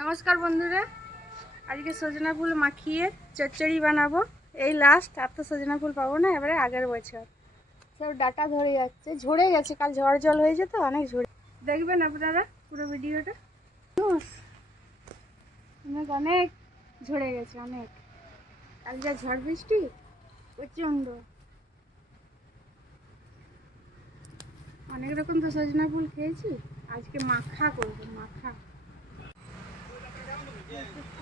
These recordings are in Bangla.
নমস্কার বন্ধুরা, আজকে সজনা ফুল মাখিয়ে চচ্চড়ি বানাবো। এই লাস্ট, আর তো সজনা ফুল পাবো না এবারে, আগের বছর সব ডাটা ধরে যাচ্ছে, ঝরে গেছে, কাল ঝড় জল হয়েছে তো অনেক ঝরে। দেখবেন আপনারা পুরো ভিডিওটা, অনেক অনেক ঝরে গেছে, অনেক। কাল যা ঝড় বৃষ্টি প্রচণ্ড, অনেক রকম তো সজনা ফুল খেয়েছি, আজকে মাখা করবো। মাখা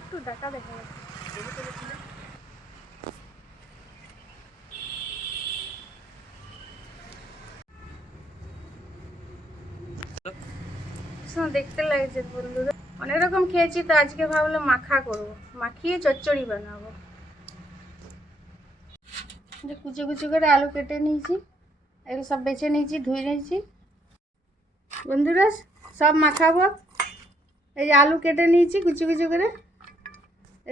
একটু ডাটা দেখা যাচ্ছে। দেখতে লাগছে বন্ধুরা, অনেক রকম খেয়েছি তো আজকে ভাবলাম মাখা করব, মাখিয়ে চচ্চড়ি বানাবো। যে কুচো কুচো করে আলু কেটে নিয়েছি, এগুলো সব বেছে নিয়েছি, ধুয়ে নিয়েছি বন্ধুরা, সব মাখাবো। এই যে আলু কেটে নিয়েছি কুচো কুচো করে,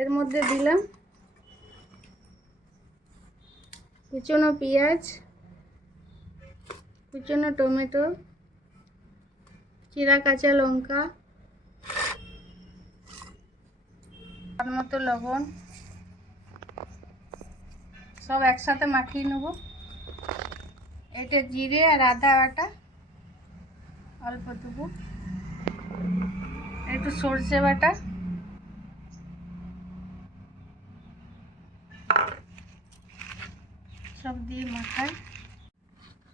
এর মধ্যে দিলাম কুচনো পেঁয়াজ, কুচনো টমেটো, চিরা কাঁচা লঙ্কা, তার মতো লবণ, সব একসাথে মাখিয়ে নেব। এটা জিরে আর আদা বাটা অল্প দেবো, একটু সর্ষে বাটা, সব দিয়ে মাখাই।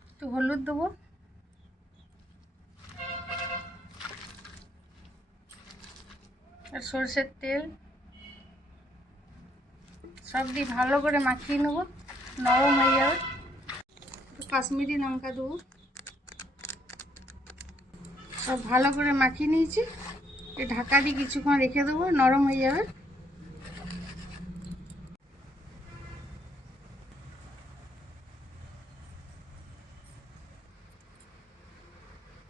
একটু হলুদ দেবো, আর সর্ষের তেল, সব দিয়ে ভালো করে মাখিয়ে নেবো, নরম হয়ে যাবে। একটু কাশ্মীরি লঙ্কা দেবো, সব ভালো করে মাখিয়ে নিয়েছি। এই ঢাকা দিয়ে কিছুক্ষণ রেখে দেবো, নরম হয়ে যাবে।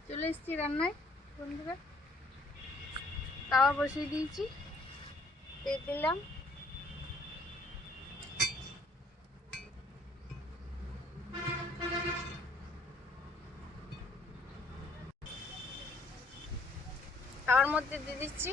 চলে এসেছি রান্নায় বন্ধুরা, তাওয়া বসিয়ে দিয়েছি, তেল দিলাম, তাওয়ার মধ্যে দিয়ে দিচ্ছি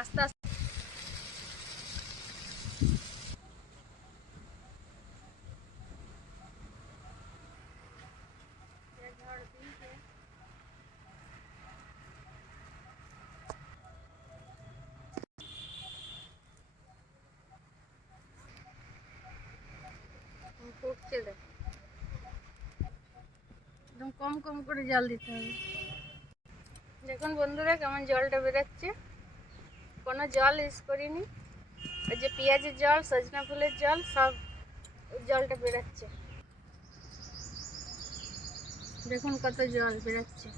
আস্তে আস্তে। ফুটছে, দেখ একদম কম কম করে জল দিতে হবে। দেখুন বন্ধুরা কেমন জলটা বেরোচ্ছে, কোনো জল ইউজ করিনি। ওই যে পেঁয়াজের জল, সজনা ফুলের জল, সব জলটা বেরোচ্ছে। দেখুন কত জল বেরোচ্ছে,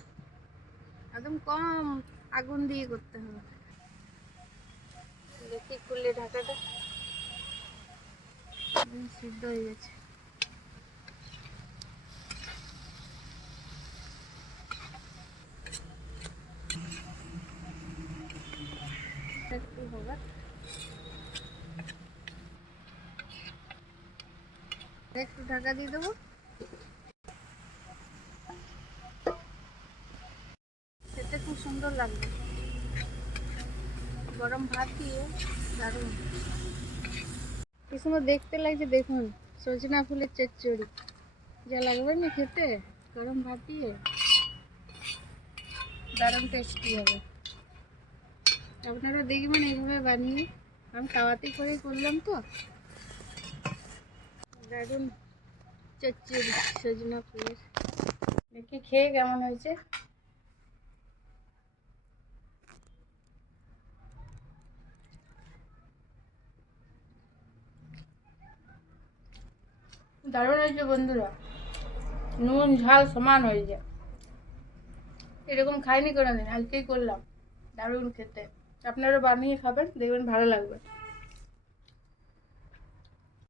একদম কম আগুন দিয়ে করতে হবে। দেখি খুললে ঢাকাটা, সিদ্ধ হয়ে গেছে। একটু হবে, একটু ঢাকা দিয়ে দেবো। খেতে খুব সুন্দর লাগবে, গরম ভাত দিয়ে দারুণ। কি সুন্দর দেখতে লাগছে দেখুন, সজনা ফুলের চচ্চড়ি যা লাগবে না খেতে, গরম ভাত দিয়ে দারুণ টেস্টি হবে। আপনারা দেখবেন এইভাবে বানিয়ে, আমি তাওয়াতে করে করলাম তো, দারুণ চচ্চড়ি সজনা ফুলের। দেখি খেয়ে কেমন হয়েছে। দারুণ হয়েছে বন্ধুরা, নুন ঝাল সমান হয়ে যায়, এরকম খাইনি কোনোদিন, আজকেই করলাম, দারুণ খেতে। আপনারা বানিয়ে খাবেন, দেখবেন ভালো লাগবে।